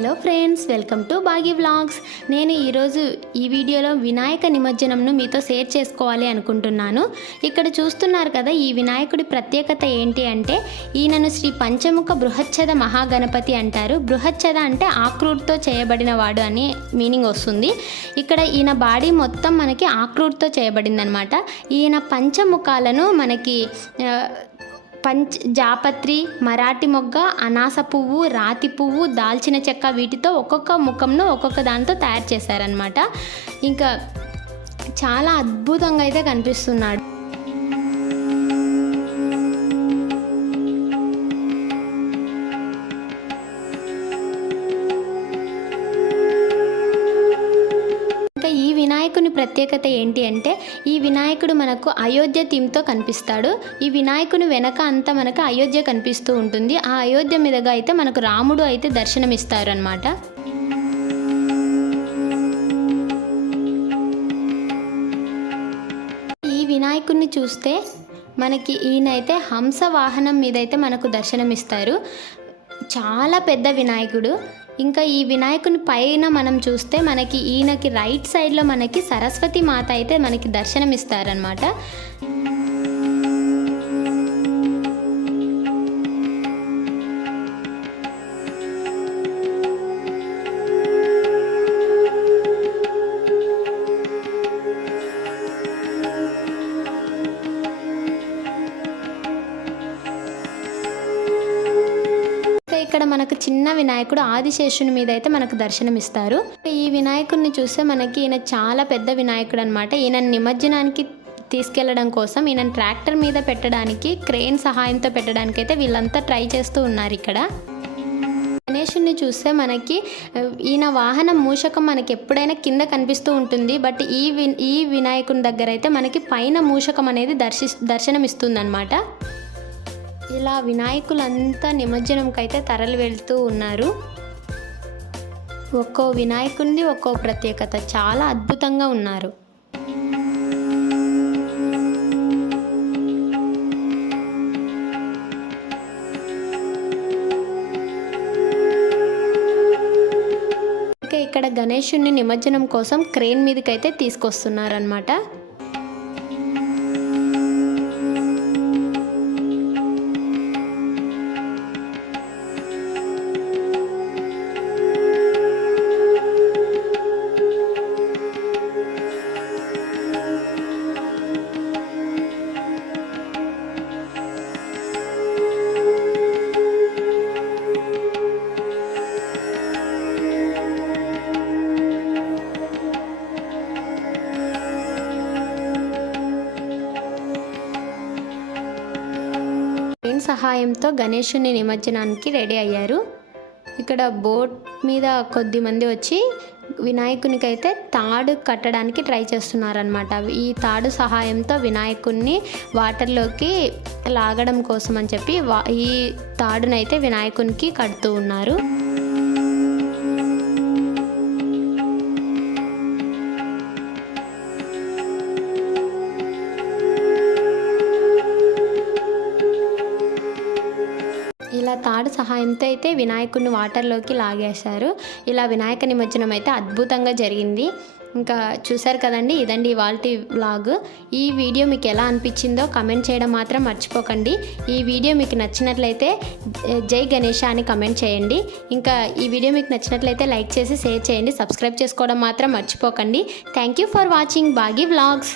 Hello friends, welcome to Bagi vlogs. నేను ఈరోజు ఈ వీడియోలో వినాయక నిమజ్జనంను మీతో షేర్ చేసుకోవాలి అనుకుంటున్నాను. ఇక్కడ చూస్తున్నారు కదా, ఈ వినాయకుడి ప్రత్యేకత ఏంటి అంటే ఈయనను శ్రీ పంచముఖ బృహచ్చద మహాగణపతి అంటారు. బృహచ్చద అంటే ఆక్రూట్తో చేయబడిన వాడు అని మీనింగ్ వస్తుంది. ఇక్కడ ఈయన బాడీ మొత్తం మనకి ఆక్రూట్తో చేయబడిందనమాట. ఈయన పంచముఖాలను మనకి జాపత్రి, మరాఠీ మొగ్గ, అనాస పువ్వు, రాతి పువ్వు, దాల్చిన చెక్క వీటితో ఒక్కొక్క ముఖంను ఒక్కొక్క దాంతో తయారు చేశారనమాట. ఇంకా చాలా అద్భుతంగా అయితే కనిపిస్తున్నాడు. ఈ వినాయకుని ప్రత్యేకత ఏంటి అంటే ఈ వినాయకుడు మనకు అయోధ్య థీమ్తో కనిపిస్తాడు. ఈ వినాయకుని వెనక అంతా మనకు అయోధ్య కనిపిస్తూ ఉంటుంది. ఆ అయోధ్య మీదుగా అయితే మనకు రాముడు అయితే దర్శనమిస్తారు అన్నమాట. ఈ వినాయకుడిని చూస్తే మనకి ఈయన అయితే హంస వాహనం మీద అయితే మనకు దర్శనమిస్తారు. చాలా పెద్ద వినాయకుడు. ఇంకా ఈ వినాయకుని పైన మనం చూస్తే మనకి ఈయనకి రైట్ సైడ్లో మనకి సరస్వతి మాత అయితే మనకి దర్శనమిస్తారనమాట. ఇక్కడ మనకు చిన్న వినాయకుడు ఆదిశేషుని మీద అయితే మనకు దర్శనమిస్తారు. ఈ వినాయకుడిని చూస్తే మనకి ఈయన చాలా పెద్ద వినాయకుడు అనమాట. ఈయన నిమజ్జనానికి తీసుకెళ్లడం కోసం ఈయన ట్రాక్టర్ మీద పెట్టడానికి, క్రేన్ సహాయంతో పెట్టడానికి అయితే వీళ్ళంతా ట్రై చేస్తూ ఉన్నారు. ఇక్కడ గణేషుని చూస్తే మనకి ఈయన వాహనం మూషకం మనకి ఎప్పుడైనా కింద కనిపిస్తూ ఉంటుంది. బట్ ఈ వినాయకుని దగ్గర అయితే మనకి పైన మూషకం అనేది దర్శనమిస్తుంది అనమాట. ఇలా వినాయకులంతా నిమజ్జనంకైతే తరలి వెళ్తూ ఉన్నారు. ఒక్కో వినాయకుడిది ఒక్కో ప్రత్యేకత, చాలా అద్భుతంగా ఉన్నారు. ఇక్కడ గణేశుని నిమజ్జనం కోసం క్రేన్ మీదకైతే తీసుకొస్తున్నారనమాట. సహాయంతో గణేశుని నిమజ్జనానికి రెడీ అయ్యారు. ఇక్కడ బోట్ మీద కొద్దిమంది వచ్చి వినాయకునికి అయితే తాడు కట్టడానికి ట్రై చేస్తున్నారనమాట. ఈ తాడు సహాయంతో వినాయకుడిని వాటర్లోకి లాగడం కోసం అని చెప్పి ఈ తాడునైతే వినాయకునికి కడుతూ ఉన్నారు. ఇలా తాడు సహాయంతో అయితే వినాయకుడిని వాటర్లోకి లాగేశారు. ఇలా వినాయక నిమజ్జనం అయితే అద్భుతంగా జరిగింది. ఇంకా చూసారు కదండి, ఇదండి ఇవాల్టి వ్లాగ్. ఈ వీడియో మీకు ఎలా అనిపించిందో కమెంట్ చేయడం మాత్రం మర్చిపోకండి. ఈ వీడియో మీకు నచ్చినట్లయితే జై గణేష అని కమెంట్ చేయండి. ఇంకా ఈ వీడియో మీకు నచ్చినట్లయితే లైక్ చేసి షేర్ చేయండి. సబ్స్క్రైబ్ చేసుకోవడం మాత్రం మర్చిపోకండి. Thank you for watching Bagi vlogs.